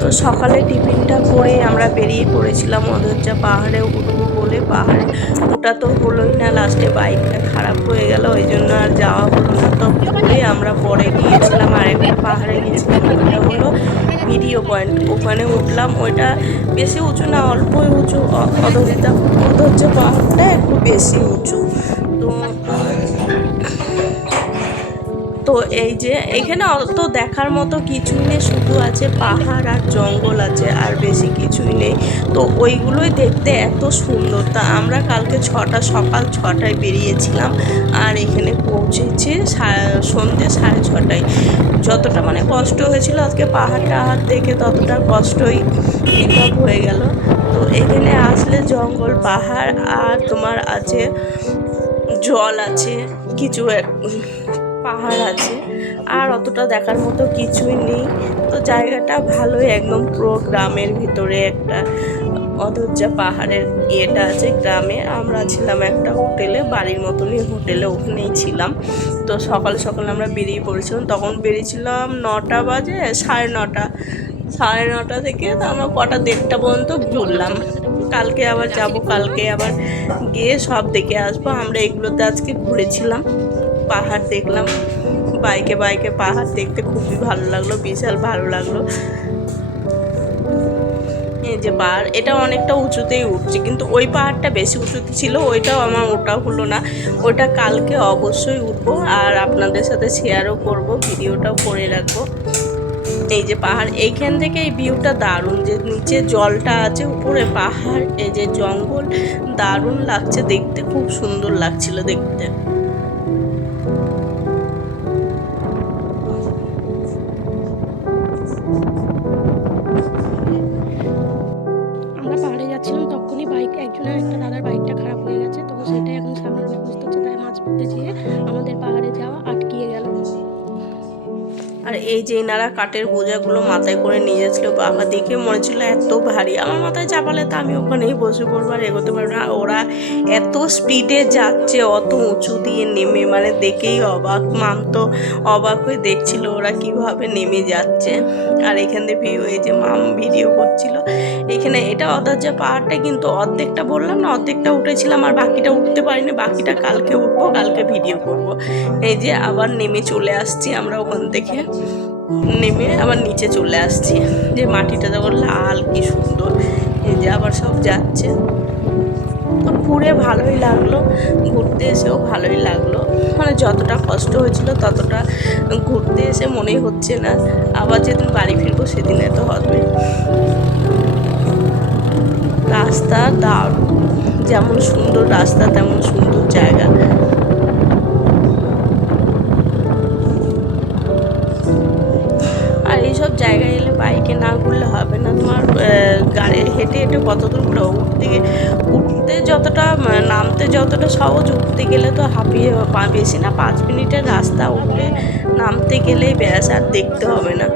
তো সকালে টিফিনটা করে আমরা বেরিয়ে পড়েছিলাম অযোধ্যা পাহাড়ে উঠবো বলে। পাহাড়ে ওটা তো হলোই না, লাস্টে বাইকটা খারাপ হয়ে গেল, ওই জন্য আর যাওয়া হলো না। তো ঘুরে আমরা পরে গিয়েছিলাম আরেকটা পাহাড়ে গিয়েছিলাম, ওটা হলো ভিডিও পয়েন্ট। ওখানে উঠলাম, ওইটা বেশি উঁচু না, অল্পই উঁচু। অযোধ্যা পাহাড়টা একটু বেশি উঁচু। তো তো এই যে এখানে অত দেখার মতো কিছুই নেই, শুধু আছে পাহাড় আর জঙ্গল আছে, আর বেশি কিছুই নেই। তো ওইগুলোই দেখতে এত সুন্দর। তা আমরা কালকে সকাল 6টায় বেরিয়েছিলাম, আর এখানে পৌঁছেছি সন্ধ্যে 6:30টায়। যতটা মানে কষ্ট হয়েছিল আজকে পাহাড়টা দেখে, ততটা কষ্টই বিকল্প হয়ে গেল। তো এখানে আসলে জঙ্গল, পাহাড়, আর তোমার আছে জল আছে, কিছু পাহাড় আছে, আর অতটা দেখার মতো কিছুই নেই। তো জায়গাটা ভালোই, একদম পুরো গ্রামের ভিতরে একটা অযোধ্যা পাহাড়ের ইয়েটা আছে গ্রামে। আমরা ছিলাম একটা হোটেলে, বাড়ির মতনই হোটেলে, ওখানেই ছিলাম। তো সকাল সকাল আমরা বেরিয়ে পড়েছিলাম, তখন বেরিয়েছিলাম 9টা বাজে, 9:30। 9:30 থেকে তো আমরা 1:30 পর্যন্ত ঘুরলাম। কালকে আবার যাব, কালকে আবার গিয়ে সব দেখে আসবো। আমরা এগুলোতে আজকে ঘুরেছিলাম, পাহাড় দেখলাম। বাইকে বাইকে পাহাড় দেখতে খুবই ভালো লাগলো, বিশাল ভালো লাগলো। এই যে পাহাড়, এটা অনেকটা উঁচুতেই উঠছে, কিন্তু ওই পাহাড়টা বেশি উঁচুতে ছিল, ওইটাও আমার ওটা হলো না। ওইটা কালকে অবশ্যই উঠবো, আর আপনাদের সাথে শেয়ারও করব, ভিডিওটাও করে রাখবো। এই যে পাহাড়, এইখান থেকে এই ভিউটা দারুণ, যে নিচে জলটা আছে, উপরে পাহাড়, এই যে জঙ্গল, দারুণ লাগছে দেখতে, খুব সুন্দর লাগছিল দেখতে। আমরা পাহাড়ে যাচ্ছিলাম, তখনই একজনের একটা দাদার বাইকটা খারাপ হয়ে গেছে। তো সেটাই এখন সামনে বুঝতে হচ্ছে, তাই মাঝ পথে যেয়ে আমাদের পাহাড়ে যাওয়া আটকিয়ে গেল। আর এই যে এনারা কাঠের বোঝাগুলো মাথায় করে নিয়ে যাচ্ছিল, বাবা দেখে মনে ছিল এত ভারী। আমার মাথায় চাপালে তো আমি ওখানেই বসে পড়বো, আর এগোতে পারবো না। ওরা এত স্পিডে যাচ্ছে অত উঁচু দিয়ে নেমে, মানে দেখেই অবাক। মাম তো অবাক হয়ে দেখছিল ওরা কিভাবে নেমে যাচ্ছে। আর এখান থেকে ভিউ, এই যে মাম ভিডিও করছিল। এখানে এটা অযোধ্যা পাহাড়টা কিন্তু অর্ধেকটা বললাম না, অর্ধেকটা উঠেছিলাম, আর বাকিটা উঠতে পারিনি। বাকিটা কালকে উঠবো, কালকে ভিডিও করব। এই যে আবার নেমে চলে আসছি আমরা ওখান থেকে, নেমে আবার নিচে চলে আসছি। যে মাটিটা যখন লাল, কি সুন্দর। এই যে আবার সব যাচ্ছে। তো ঘুরে ভালোই লাগলো, ঘুরতে এসেও ভালোই লাগলো। মানে যতটা কষ্ট হয়েছিল ততটা ঘুরতে এসে মনেই হচ্ছে না। আবার যেদিন বাড়ি ফিরবো সেদিন এত হবে। রাস্তা দারুণ, যেমন সুন্দর রাস্তা তেমন সুন্দর জায়গা। আর এইসব জায়গায় এলে বাইকে না ঘুরলে হবে না। তোমার গাড়ি হেঁটে হেঁটে কত দূর উঠতে যতটা, নামতে যতটা সহজ, উঠতে গেলে তো হাঁপিয়ে, বেশি না 5 মিনিটের রাস্তা, উঠে নামতে গেলেই ব্যাস, আর দেখতে হবে না।